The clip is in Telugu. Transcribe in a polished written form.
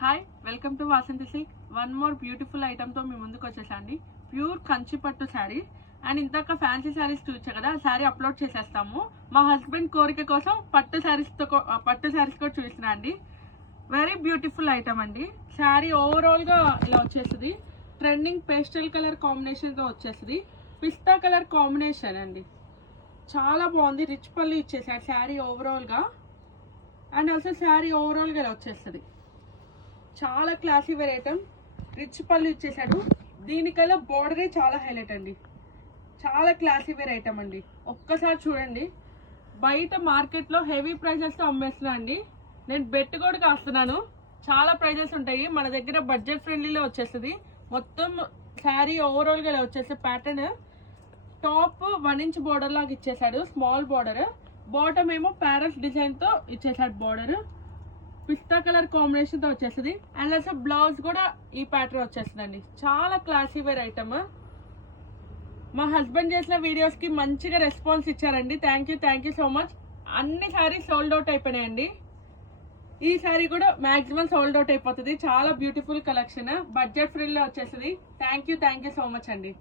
Hi, welcome to Vasanthi silk. One more beautiful ఐటమ్తో మీ ముందుకు వచ్చేసండి. ప్యూర్ కంచి పట్టు శారీ. అండ్ ఇందాక ఫ్యాన్సీ శారీస్ చూసా కదా, ఆ శారీ అప్లోడ్ చేసేస్తాము. మా హస్బెండ్ కోరిక కోసం పట్టు శారీస్ కూడా చూసినా అండి. వెరీ బ్యూటిఫుల్ ఐటమ్ అండి. శారీ ఓవరాల్గా ఇలా వచ్చేస్తుంది. ట్రెండింగ్ పేస్టల్ కలర్ కాంబినేషన్తో వచ్చేస్తుంది. పిస్తా కలర్ కాంబినేషన్ అండి. చాలా బాగుంది. రిచ్ పళ్ళు ఇచ్చేసాడు శారీ ఓవరాల్గా. అండ్ ఆల్సో శారీ ఓవరాల్గా ఇలా వచ్చేస్తుంది. చాలా క్లాసీ వేర్ ఐటమ్. రిచ్ పళ్ళు ఇచ్చేసాడు. దీనికల్లా బోర్డరే చాలా హైలైట్ అండి. చాలా క్లాసీ వేర్ ఐటమ్ అండి. ఒక్కసారి చూడండి. బయట మార్కెట్లో హెవీ ప్రైజెస్తో అమ్మేస్తున్నా అండి. నేను బెట్ కూడా కాస్తున్నాను. చాలా ప్రైజెస్ ఉంటాయి, మన దగ్గర బడ్జెట్ ఫ్రెండ్లీలో వచ్చేస్తుంది. మొత్తం శారీ ఓవరాల్గా ఇలా వచ్చేస్తుంది. ప్యాటర్న్ టాప్ 1 ఇంచ్ బోర్డర్ లాగా ఇచ్చేసాడు, స్మాల్ బోర్డర్. బాటమ్ ఏమో ప్యారల్స్ డిజైన్తో ఇచ్చేసాడు బోర్డర్. పిస్తా కలర్ కాంబినేషన్తో వచ్చేస్తుంది. అండ్ అసలు బ్లౌజ్ కూడా ఈ ప్యాటర్న్ వచ్చేస్తుందండి. చాలా క్లాసీ వేర్ ఐటమ్. మా హస్బెండ్ చేసిన వీడియోస్కి మంచిగా రెస్పాన్స్ ఇచ్చారండి. Thank you so much. అన్ని శారీస్ సోల్డ్ అవుట్ అయిపోయినాయండి. ఈ శారీ కూడా మ్యాక్సిమం సోల్డ్ అవుట్ అయిపోతుంది. చాలా బ్యూటిఫుల్ కలెక్షన్, బడ్జెట్ ఫ్రీలో వచ్చేస్తుంది. థ్యాంక్ యూ సో మచ్ అండి.